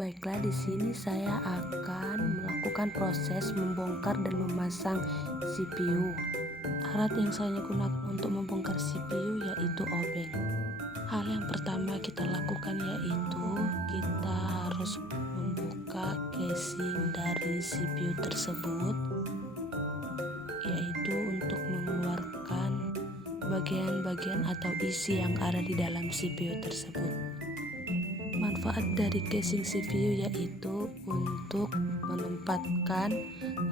Baiklah, di sini saya akan melakukan proses membongkar dan memasang CPU. Alat yang saya gunakan untuk membongkar CPU yaitu obeng. Hal yang pertama kita lakukan yaitu kita harus membuka casing dari CPU tersebut, yaitu untuk mengeluarkan bagian-bagian atau isi yang ada di dalam CPU tersebut. Manfaat dari casing CPU yaitu untuk menempatkan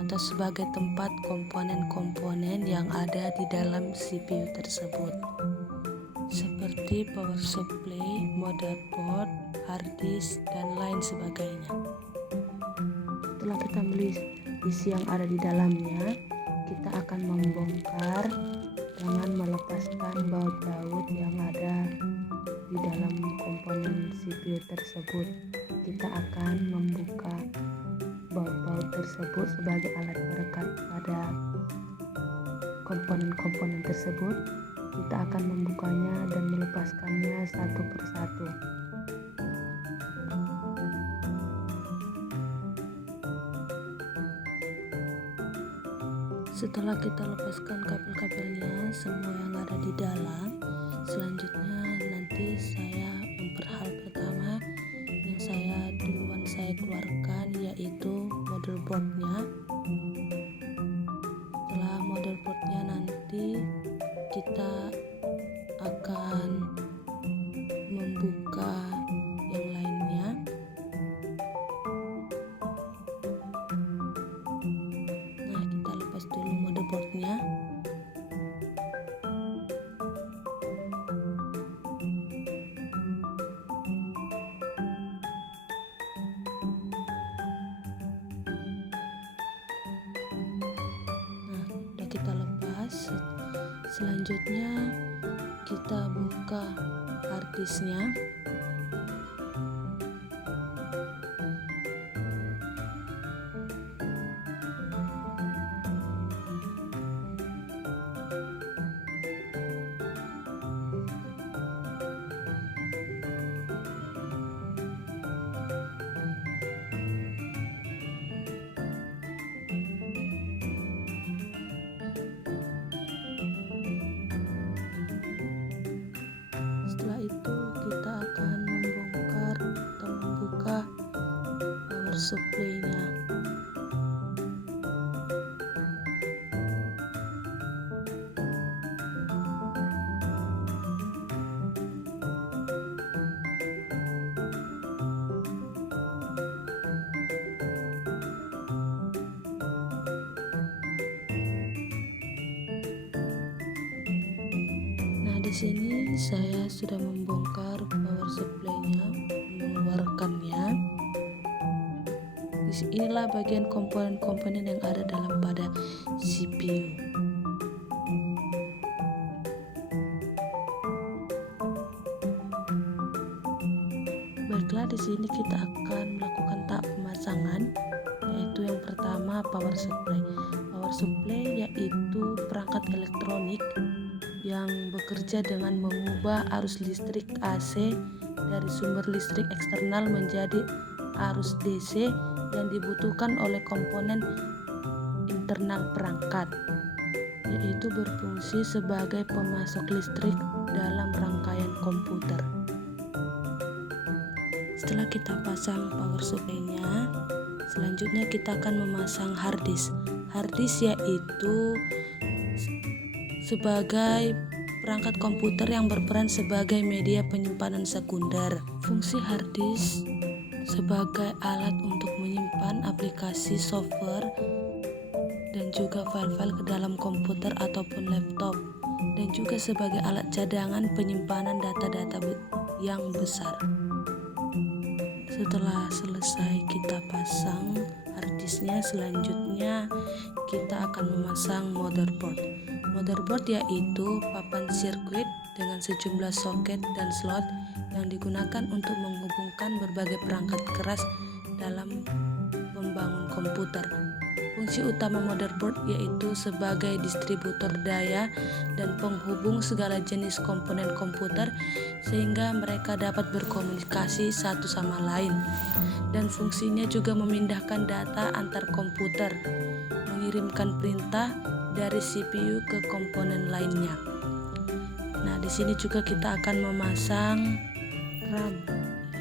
atau sebagai tempat komponen-komponen yang ada di dalam CPU tersebut, seperti power supply, motherboard, hard disk, dan lain sebagainya. Setelah kita melihat isi yang ada di dalamnya, kita akan membongkar dengan melepaskan baut-baut yang ada di dalam komponen CPU tersebut. Kita akan membuka baut-baut tersebut sebagai alat perekat pada komponen-komponen tersebut. Kita akan membukanya dan melepaskannya satu persatu. Setelah kita lepaskan kabel-kabelnya semua yang ada di dalam, selanjutnya nanti saya hal pertama yang saya keluarkan yaitu motherboardnya. Setelah motherboardnya nanti kita akan membuka yang lainnya. Nah, kita lepas dulu motherboardnya. Kita lepas. Selanjutnya kita buka harddisknya. Setelah itu kita akan membongkar atau membuka power supply-nya. Di sini saya sudah membongkar power supply-nya, mengeluarkannya. Inilah bagian komponen-komponen yang ada dalam pada CPU. Baiklah, di sini kita akan melakukan tahap pemasangan, yaitu yang pertama power supply. Power supply yaitu perangkat elektronik yang bekerja dengan mengubah arus listrik AC dari sumber listrik eksternal menjadi arus DC yang dibutuhkan oleh komponen internal perangkat, yaitu berfungsi sebagai pemasok listrik dalam rangkaian komputer. Setelah kita pasang power supply-nya, selanjutnya kita akan memasang hard disk. Hard disk yaitu sebagai perangkat komputer yang berperan sebagai media penyimpanan sekunder. Fungsi hard disk sebagai alat untuk menyimpan aplikasi software dan juga file-file ke dalam komputer ataupun laptop, dan juga sebagai alat cadangan penyimpanan data-data yang besar. Setelah selesai kita pasang hard disknya, selanjutnya kita akan memasang motherboard. Motherboard yaitu papan sirkuit dengan sejumlah soket dan slot yang digunakan untuk menghubungkan berbagai perangkat keras dalam membangun komputer. Fungsi utama motherboard yaitu sebagai distributor daya dan penghubung segala jenis komponen komputer sehingga mereka dapat berkomunikasi satu sama lain. dan fungsinya juga memindahkan data antar komputer, mengirimkan perintah dari CPU ke komponen lainnya. Nah, di sini juga kita akan memasang RAM,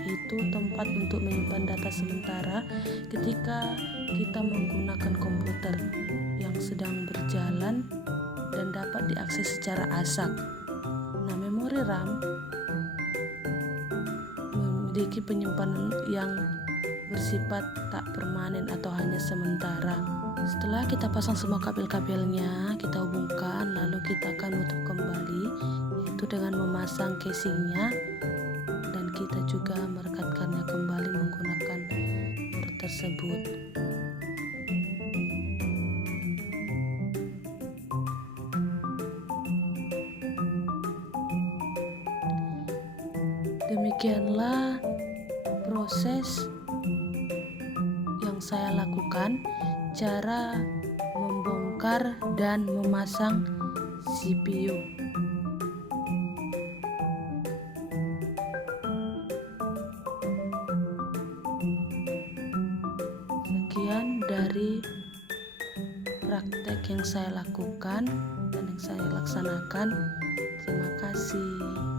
yaitu tempat untuk menyimpan data sementara ketika kita menggunakan komputer yang sedang berjalan dan dapat diakses secara acak. Nah, memori RAM memiliki penyimpanan yang bersifat tak permanen atau hanya sementara. Setelah kita pasang semua kabel-kabelnya, kita hubungkan, lalu kita akan tutup kembali, yaitu dengan memasang casingnya, dan kita juga merekatkannya kembali menggunakan board tersebut. Demikianlah proses yang saya lakukan, cara membongkar dan memasang CPU. Sekian dari praktek yang saya lakukan dan yang saya laksanakan. Terima kasih.